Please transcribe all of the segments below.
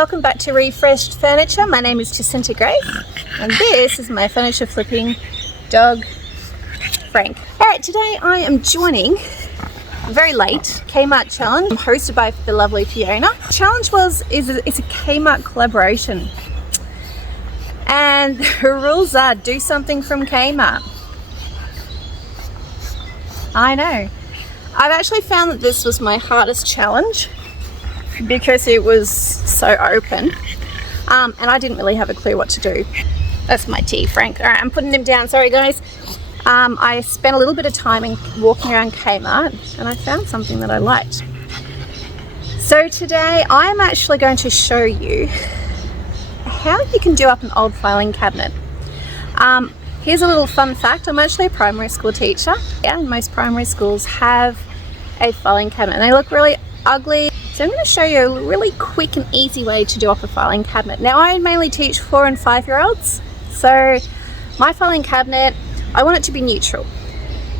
welcome back to Refreshed Furniture. My name is Jacinta Grace and this is my furniture flipping dog Frank. Alright, today I am joining very late Kmart challenge hosted by the lovely Fiona. The challenge it's a Kmart collaboration and the rules are do something from Kmart. I know. I've actually found that this was my hardest challenge because it was so open and I didn't really have a clue what to do. That's my tea, Frank. Alright, I'm putting him down, sorry guys. I spent a little bit of time walking around Kmart and I found something that I liked. So today I'm actually going to show you how you can do up an old filing cabinet. Here's a little fun fact. I'm actually a primary school teacher. Yeah, most primary schools have a filing cabinet and they look really ugly. So I'm going to show you a really quick and easy way to do up a filing cabinet. Now I mainly teach 4 and 5-year-olds. So my filing cabinet, I want it to be neutral.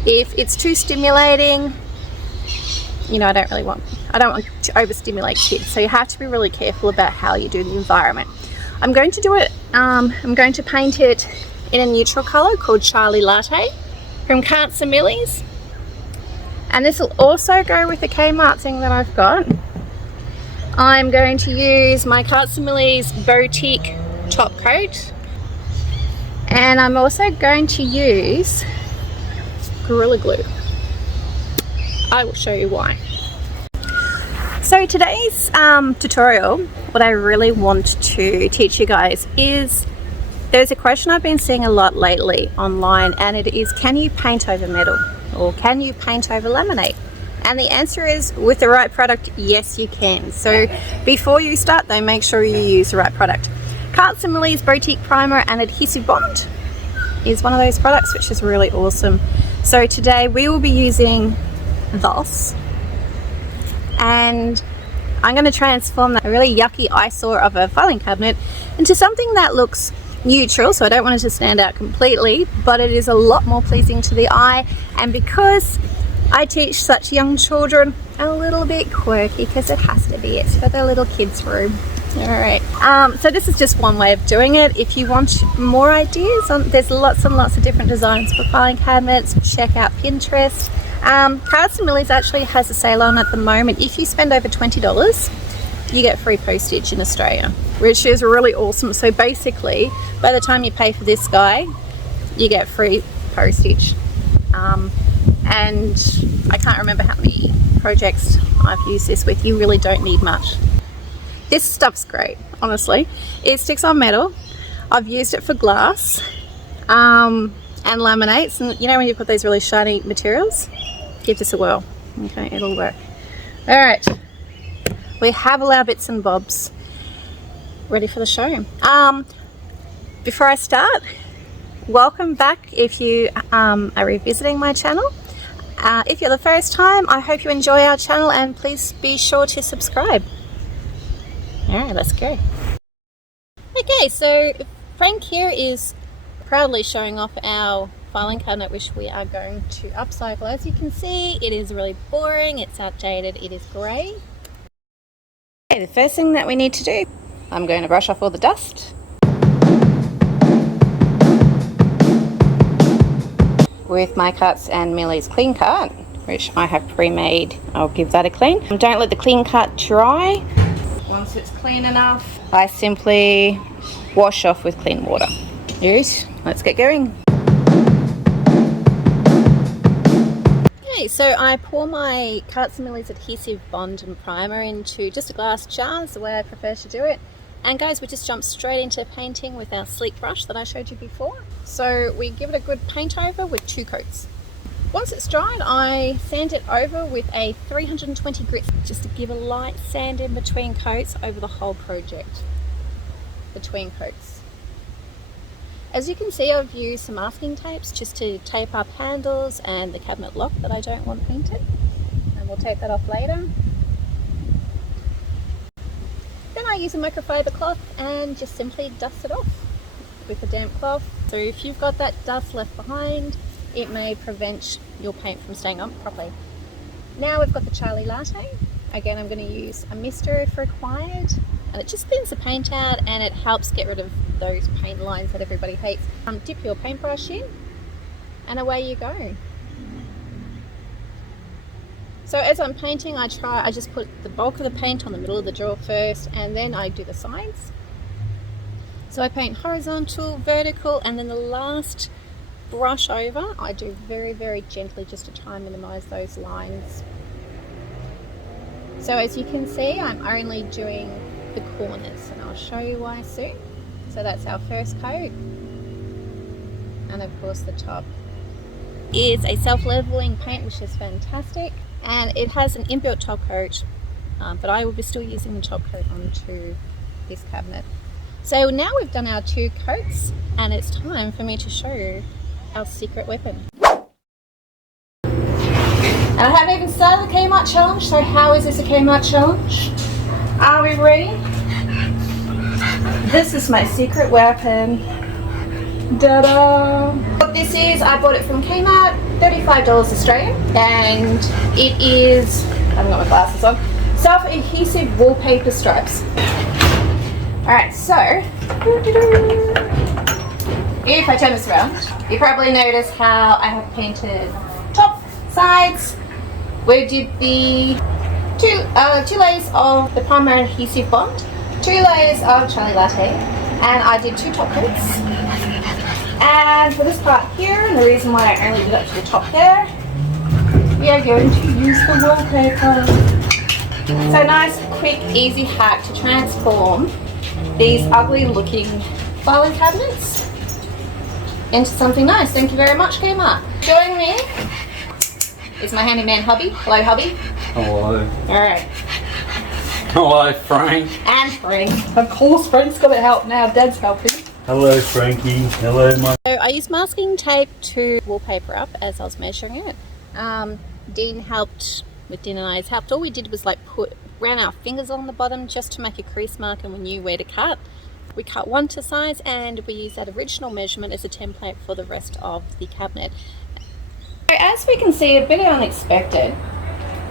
If it's too stimulating, you know, I don't want to overstimulate kids. So you have to be really careful about how you do the environment. I'm going to do it, I'm going to paint it in a neutral color called Charlie Latte from Kmart and Millie's. And this will also go with the Kmart thing that I've got. I'm going to use my Kmart and Millie's boutique top coat. And I'm also going to use Gorilla Glue. I will show you why. So today's tutorial, what I really want to teach you guys is, there's a question I've been seeing a lot lately online and it is, can you paint over metal? Or can you paint over laminate? And the answer is, with the right product, yes you can. So before you start though, make sure you use the right product. Kmart and Millie's Boutique Primer and Adhesive Bond is one of those products which is really awesome. So today we will be using this and I'm going to transform that really yucky eyesore of a filing cabinet into something that looks neutral. So I don't want it to stand out completely, but it is a lot more pleasing to the eye, and because I teach such young children, a little bit quirky because it has to be. It's for the little kids room. Alright, so this is just one way of doing it. If you want more ideas, there's lots and lots of different designs for filing cabinets. Check out Pinterest. Kmart and Millie's actually has a sale on at the moment. If you spend over $20, you get free postage in Australia, which is really awesome. So basically, by the time you pay for this guy, you get free postage. And I can't remember how many projects I've used this with. You really don't need much. This stuff's great, honestly. It sticks on metal. I've used it for glass and laminates. And you know when you put those really shiny materials? Give this a whirl. Okay, it'll work. All right, we have all our bits and bobs ready for the show. Before I start, welcome back if you are revisiting my channel. If you're the first time, I hope you enjoy our channel and please be sure to subscribe. Alright, let's go. Okay, so Frank here is proudly showing off our filing cabinet which we are going to upcycle. As you can see, it is really boring, it's outdated, it is grey. Okay, the first thing that we need to do, I'm going to brush off all the dust with my Kmart and Millie's Clean Cart, which I have pre-made. I'll give that a clean. Don't let the Clean Cart dry. Once it's clean enough, I simply wash off with clean water. Yes, let's get going. Okay, so I pour my Kmart and Millie's Adhesive Bond and Primer into just a glass jar. That's the way I prefer to do it. And guys, we just jump straight into painting with our sleek brush that I showed you before. So we give it a good paint over with 2 coats. Once it's dried, I sand it over with a 320 grit, just to give a light sand in between coats over the whole project, between coats. As you can see, I've used some masking tapes just to tape up handles and the cabinet lock that I don't want painted, and we'll take that off later. Then I use a microfiber cloth and just simply dust it off with a damp cloth. So if you've got that dust left behind, it may prevent your paint from staying on properly. Now we've got the Charlie Latte. Again, I'm going to use a mister if required, and it just thins the paint out and it helps get rid of those paint lines that everybody hates. Dip your paintbrush in and away you go. So as I'm painting, I just put the bulk of the paint on the middle of the drawer first, and then I do the sides. So I paint horizontal, vertical, and then the last brush over, I do very, very gently just to try and minimize those lines. So as you can see, I'm only doing the corners, and I'll show you why soon. So that's our first coat. And of course the top is a self-leveling paint, which is fantastic. And it has an inbuilt top coat, but I will be still using the top coat onto this cabinet. So now we've done our 2 coats, and it's time for me to show you our secret weapon. And I haven't even started the Kmart challenge, so how is this a Kmart challenge? Are we ready? This is my secret weapon. Ta-da! What this is, I bought it from Kmart, $35 Australian, and it is, I haven't got my glasses on, self-adhesive wallpaper stripes. Alright, so, if I turn this around, you probably notice how I have painted top, sides. We did the two layers of the primer adhesive bond, 2 layers of Charlie Latte, and I did 2 top coats. And for this part here, and the reason why I only did up to the top there, we are going to use the wallpaper. So nice, quick, easy hack to transform these ugly looking filing cabinets into something nice. Thank you very much, Kmart. Joining me is my handyman hubby. Hello, hubby. Hello. Alright. Hello, Frank. And Frank. Of course, Frank's got to help now. Dad's helping. Hello, Frankie. Hello, Mum. So I used masking tape to wallpaper up as I was measuring it. Dean helped with Dean and I's helped. All we did was like ran our fingers on the bottom just to make a crease mark, and we knew where to cut. We cut 1 to size, and we used that original measurement as a template for the rest of the cabinet. So as we can see, a bit unexpected.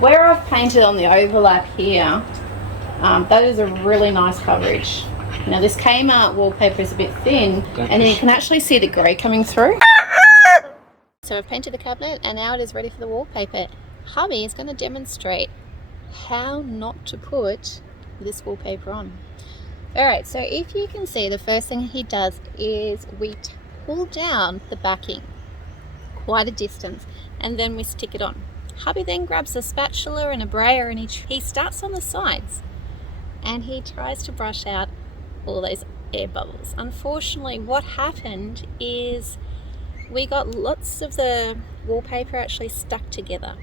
Where I've painted on the overlap here, that is a really nice coverage. Now this Kmart wallpaper is a bit thin, and you can actually see the grey coming through. So I've painted the cabinet, and now it is ready for the wallpaper. Hubby is going to demonstrate how not to put this wallpaper on. Alright, so if you can see, the first thing he does is we pull down the backing quite a distance, and then we stick it on. Hubby then grabs a spatula and a brayer, and he starts on the sides, and he tries to brush out all those air bubbles. Unfortunately, what happened is we got lots of the wallpaper actually stuck together.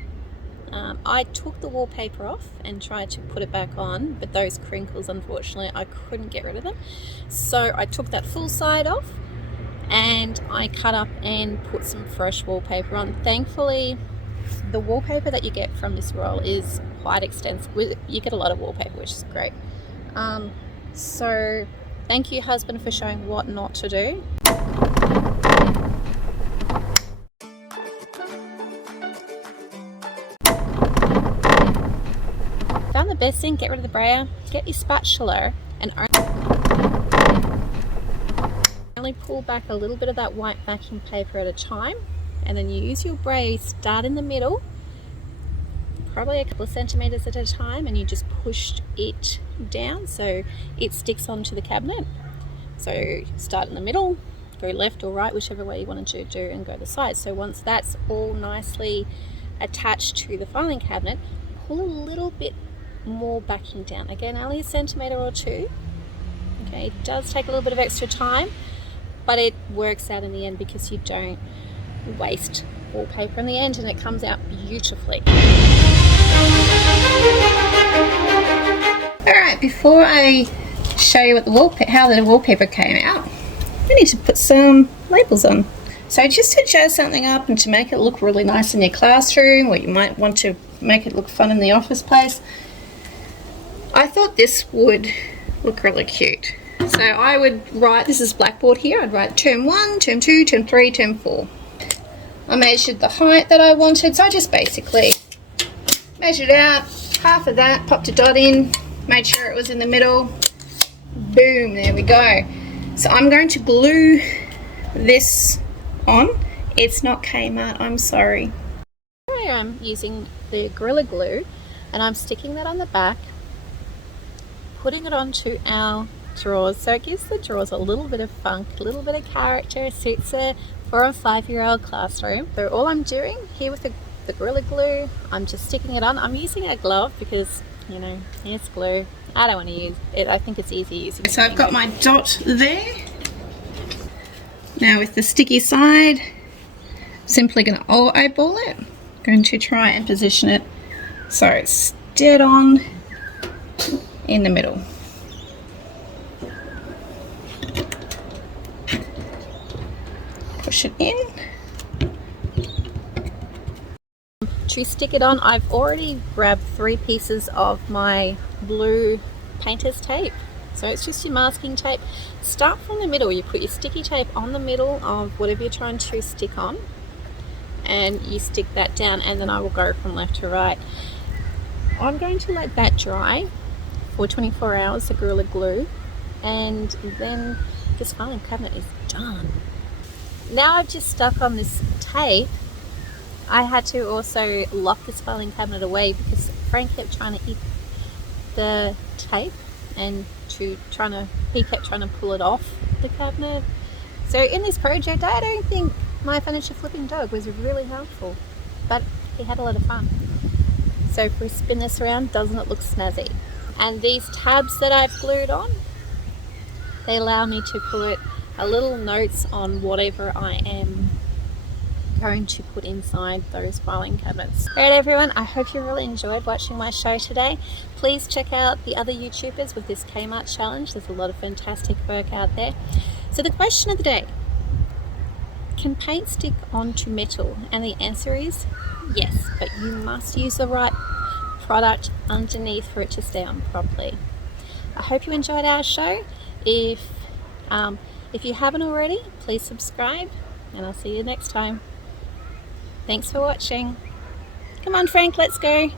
I took the wallpaper off and tried to put it back on, but those crinkles, unfortunately, I couldn't get rid of them. So I took that full side off and I cut up and put some fresh wallpaper on. Thankfully, the wallpaper that you get from this roll is quite extensive. You get a lot of wallpaper, which is great. So thank you, husband, for showing what not to do. Found the best thing, get rid of the brayer, get your spatula and only pull back a little bit of that white backing paper at a time, and then you use your brayer, start in the middle, probably a couple of centimeters at a time, and you just push it down so it sticks onto the cabinet. So start in the middle, go left or right, whichever way you wanted to do, and go to the side. So once that's all nicely attached to the filing cabinet, pull a little bit more backing down, again only a centimeter or 2. Okay, it does take a little bit of extra time, but it works out in the end because you don't waste wallpaper in the end, and it comes out beautifully. Alright, before I show you what how the wallpaper came out, we need to put some labels on. So just to jazz something up and to make it look really nice in your classroom, or you might want to make it look fun in the office place, I thought this would look really cute. So I would write, this is blackboard here, I'd write term 1, term 2, term 3, term 4. I measured the height that I wanted, so I just basically measured out half of that, popped a dot in, made sure it was in the middle, Boom, there we go. So I'm going to glue this on. It's not Kmart, I'm sorry. Here I am using the Gorilla Glue and I'm sticking that on the back, putting it onto our drawers, so it gives the drawers a little bit of funk, a little bit of character, suits a 4 or 5-year-old classroom. So all I'm doing here with the Gorilla Glue, I'm just sticking it on. I'm using a glove because, you know, it's glue. I don't want to use it. I think it's easy using. So I've got my dot there. Now with the sticky side, simply going to eyeball it. Going to try and position it so it's dead on in the middle. Push it in. To stick it on, I've already grabbed 3 pieces of my blue painter's tape. So it's just your masking tape. Start from the middle. You put your sticky tape on the middle of whatever you're trying to stick on, and you stick that down, and then I will go from left to right. I'm going to let that dry for 24 hours, the Gorilla Glue, and then this filing cabinet is done. Now I've just stuck on this tape. I had to also lock this filing cabinet away because Frank kept trying to eat the tape and he kept trying to pull it off the cabinet. So in this project, I don't think my furniture flipping dog was really helpful, but he had a lot of fun. So if we spin this around, doesn't it look snazzy? And these tabs that I've glued on, they allow me to put a little notes on whatever I am going to put inside those filing cabinets. Alright everyone, I hope you really enjoyed watching my show today. Please check out the other YouTubers with this Kmart challenge. There's a lot of fantastic work out there. So the question of the day, can paint stick onto metal? And the answer is yes, but you must use the right product underneath for it to stay on properly. I hope you enjoyed our show. If you haven't already, please subscribe, and I'll see you next time. Thanks for watching. Come on Frank, let's go.